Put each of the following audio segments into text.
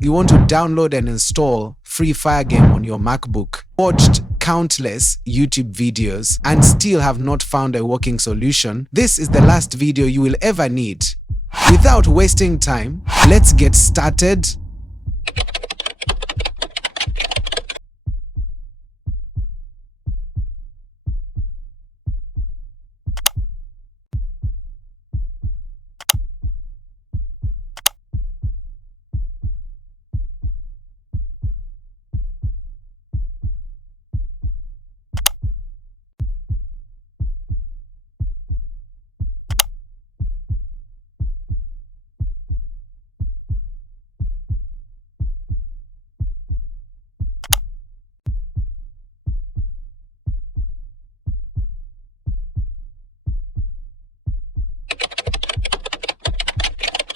You want to download and install free fire game on your MacBook, watched countless YouTube videos, and still have not found a working solution? This is the last video you will ever need. Without wasting time, let's get started.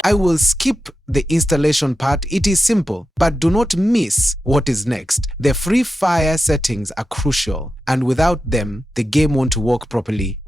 I will skip the installation part. It is simple, but do not miss what is next. The free fire settings are crucial, and without them, the game won't work properly.